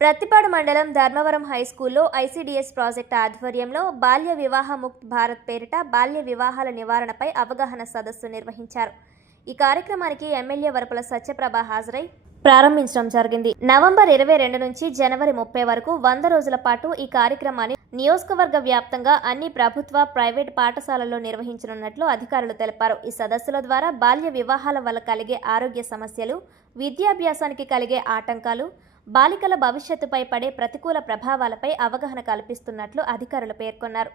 ప్రత్తిపాడు మండలం Dharmavaram హైస్కూల్లో ICDS project ఆధ్వర్యంలో బాల్య వివాహ ముక్త్ భారత్ పేరిట బాల్య వివాహాల నివారణపై అవగాహన సదస్సు నిర్వహించారు. ఈ కార్యక్రమానికి ఎమ్మెల్యే వరపుల సత్యప్రభ హాజరై ప్రారంభించడం జరిగింది. నవంబర్ 22 నుంచి జనవరి 30 వరకు 100 రోజుల పాటు ఈ కార్యక్రమాన్ని నియోజకవర్గ వ్యాప్తంగా అన్ని ప్రభుత్వ, ప్రైవేట్ పాఠశాలల్లో నిర్వహించనున్నట్లు అధికారులు తెలిపారు. ఈ సదస్సుల ద్వారా బాల్య వివాహాల వల్ల కలిగే ఆరోగ్య సమస్యలు, విద్యాభ్యాసానికి కలిగే ఆటంకాలు, బాలికల భవిష్యత్తుపై పడే ప్రతికూల ప్రభావాలపై అవగాహన కల్పిస్తున్నట్లు అధికారులు పేర్కొన్నారు.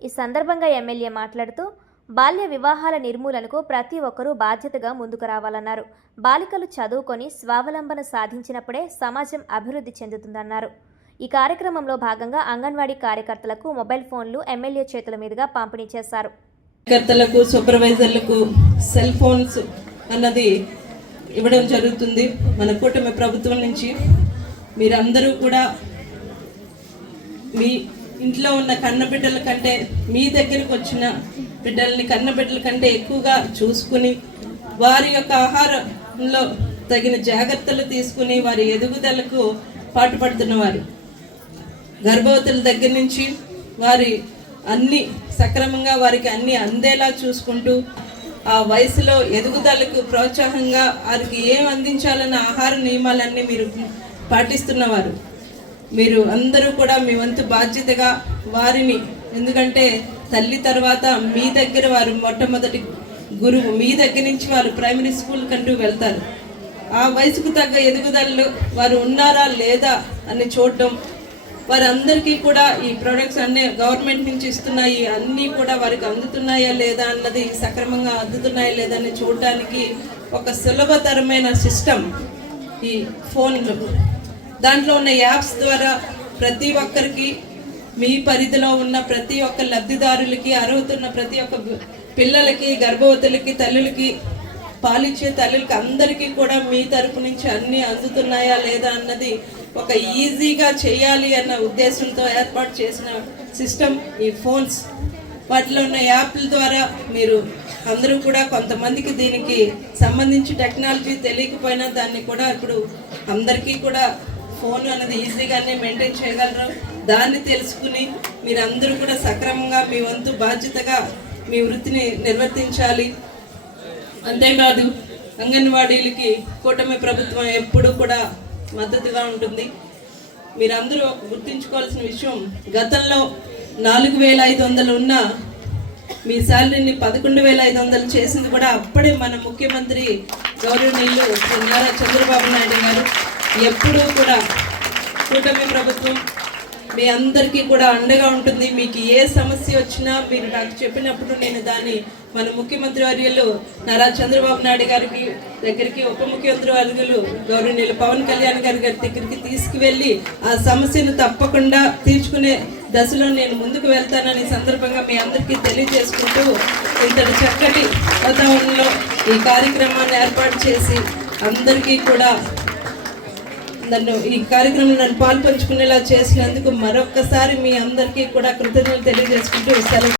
ఈ సందర్భంగా ఎమ్మెల్యే మాట్లాడుతూ బాల్య వివాహాల నిర్మూలనకు ప్రతి ఒక్కరూ బాధ్యతగా ముందుకు రావాలన్నారు. బాలికలు చదువుకొని స్వావలంబన సాధించినప్పుడే సమాజం అభివృద్ధి చెందుతుందన్నారు. ఈ కార్యక్రమంలో భాగంగా అంగన్వాడీ కార్యకర్తలకు మొబైల్ ఫోన్లు ఎమ్మెల్యే చేతుల మీదుగా పంపిణీ చేశారు. కార్యకర్తలకు, సూపర్వైజర్లకు సెల్ ఫోన్స్ అన్నది ఇవ్వడం జరుగుతుంది మన కూటమి ప్రభుత్వం నుంచి. మీరందరూ కూడా మీ ఇంట్లో ఉన్న కన్నబిడ్డల కంటే, మీ దగ్గరకు వచ్చిన బిడ్డల్ని కన్నబిడ్డల కంటే ఎక్కువగా చూసుకుని వారి యొక్క ఆహారంలో తగిన జాగ్రత్తలు తీసుకుని వారి ఎదుగుదలకు పాటుపడుతున్నవారు, గర్భవతుల దగ్గర నుంచి వారి అన్ని సక్రమంగా వారికి అన్ని అందేలా చూసుకుంటూ ఆ వయసులో ఎదుగుదలకు ప్రోత్సాహంగా వారికి ఏం అందించాలన్న ఆహార నియమాలన్నీ మీరు పాటిస్తున్నవారు. మీరు అందరూ కూడా మీ వంతు బాధ్యతగా వారిని, ఎందుకంటే తల్లి తర్వాత మీ దగ్గర వారు మొట్టమొదటి గురువు, మీ దగ్గర నుంచి వారు ప్రైమరీ స్కూల్ కంటూ వెళ్తారు. ఆ వయసుకు తగ్గ ఎదుగుదలలో వారు ఉన్నారా లేదా అని చూడటం, వారందరికీ కూడా ఈ ప్రొడక్ట్స్ అన్నీ గవర్నమెంట్ నుంచి ఇస్తున్నాయి, అన్నీ కూడా వారికి అందుతున్నాయా లేదా అన్నది, సక్రమంగా అందుతున్నాయా లేదా అని చూడడానికి ఒక సులభతరమైన సిస్టమ్ ఈ ఫోన్లు. దాంట్లో ఉన్న యాప్స్ ద్వారా ప్రతి ఒక్కరికి, మీ పరిధిలో ఉన్న ప్రతి ఒక్క లబ్ధిదారులకి, అర్హతున్న ప్రతి ఒక్క పిల్లలకి, గర్భవతులకి, తల్లులకి, పాలిచ్చే తల్లులకి అందరికీ కూడా మీ తరపు నుంచి అన్నీ అందుతున్నాయా లేదా అన్నది ఒక ఈజీగా చేయాలి అన్న ఉద్దేశంతో ఏర్పాటు చేసిన సిస్టమ్ ఈ ఫోన్స్. వాటిలో ఉన్న యాప్ల ద్వారా మీరు అందరూ కూడా, కొంతమందికి దీనికి సంబంధించి టెక్నాలజీ తెలియకపోయినా దాన్ని కూడా ఇప్పుడు అందరికీ కూడా ఫోన్ అనేది ఈజీగానే మెయింటైన్ చేయగలరు. దాన్ని తెలుసుకుని మీరందరూ కూడా సక్రమంగా మీ వంతు బాధ్యతగా మీ వృత్తిని నిర్వర్తించాలి. అంతేకాదు అంగన్వాడీలకి కూటమి ప్రభుత్వం ఎప్పుడూ కూడా మద్దతుగా ఉంటుంది. మీరందరూ గుర్తుంచుకోవాల్సిన విషయం, గతంలో 4,500 ఉన్న మీ శాలరీని 11,500 చేసింది కూడా అప్పుడే మన ముఖ్యమంత్రి గౌరవనీయులు శ్రీ నారా చంద్రబాబు నాయుడు గారు. ఎప్పుడూ కూడా కూటమి ప్రభుత్వం మీ అందరికీ కూడా అండగా ఉంటుంది. మీకు ఏ సమస్య వచ్చినా మీరు నాకు చెప్పినప్పుడు నేను దాన్ని మన ముఖ్యమంత్రి వర్యులు నారా చంద్రబాబు నాయుడు గారికి దగ్గరికి, ఉప ముఖ్యమంత్రి వర్యులు గౌరవనీయులు పవన్ కళ్యాణ్ గారి దగ్గరికి తీసుకువెళ్ళి ఆ సమస్యను తప్పకుండా తీర్చుకునే దశలో నేను ముందుకు వెళ్తానని సందర్భంగా మీ అందరికీ తెలియజేసుకుంటూ, ఇంతటి చక్కటి వాతావరణంలో ఈ కార్యక్రమాన్ని ఏర్పాటు చేసి అందరికీ కూడా ఈ కార్యక్రమంలో నన్ను పాల్పంచుకునేలా చేసినందుకు మరొక్కసారి మీ అందరికీ కూడా కృతజ్ఞతలు తెలియజేసుకుంటూ సెలవు.